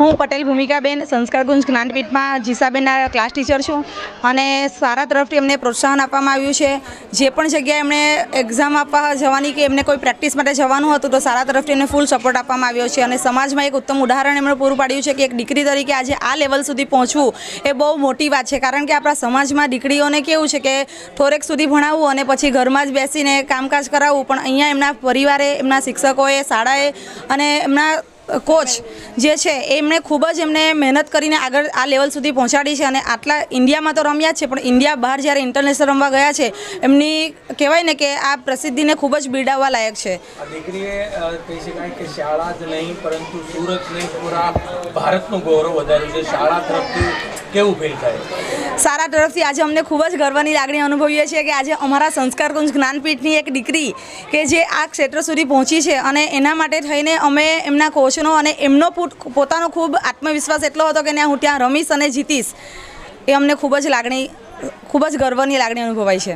હું Patel Bhumikaben સંસ્કારકુંજ જ્ઞાનપીઠમાં જીસાબેનના class teacher છું અને શાળા તરફથી એમને પ્રોત્સાહન આપવામાં આવ્યું છે. જે પણ જગ્યાએ એમણે એક્ઝામ આપવા જવાની કે એમને કોઈ પ્રેક્ટિસ માટે જવાનું હતું તો શાળા તરફથી એમને ફૂલ સપોર્ટ આપવામાં આવ્યો છે અને સમાજમાં એક ઉત્તમ ઉદાહરણ એમણે પૂરું પાડ્યું છે કે એક દીકરી તરીકે આજે આ લેવલ સુધી પહોંચવું એ બહુ મોટી વાત છે. કારણ કે આપણા સમાજમાં દીકરીઓને કેવું છે કે થોડેક સુધી ભણાવવું અને પછી ઘરમાં જ બેસીને કામકાજ કરાવવું, પણ અહીંયા એમના પરિવારે, એમના શિક્ષકોએ, શાળાએ અને એમના કોચ જે છે એમણે ખૂબ જ એમને મહેનત કરીને આગળ આ લેવલ સુધી પહોંચાડી છે અને આટલા ઇન્ડિયામાં તો રમ્યા જ છે, પણ ઇન્ડિયા બહાર જ્યારે ઇન્ટરનેશનલ રમવા ગયા છે એમની કહેવાય ને કે આ પ્રસિદ્ધિને ખૂબ જ બિરદાવવા લાયક છે. આ દીકરીએ કહી શકાય કે શાળા જ નહીં પરંતુ સુરત નહીં પૂરા ભારતનું ગૌરવ વધાર્યું છે. શાળા તરફથી કેવું ફીલ થાય? શાળા તરફથી આજે અમને ખૂબ જ ગર્વની લાગણી અનુભવીએ છીએ કે આજે અમારા સંસ્કારકુંજ જ્ઞાનપીઠની એક દીકરી કે જે આ ક્ષેત્ર સુધી પહોંચી છે અને એના માટે થઈને અમે એમના કોચનો અને એમનો પોતાનો ખૂબ આત્મવિશ્વાસ એટલો હતો કે હું ત્યાં રમીશ અને જીતીશ. એ અમને ખૂબ જ ગર્વની લાગણી અનુભવાય છે.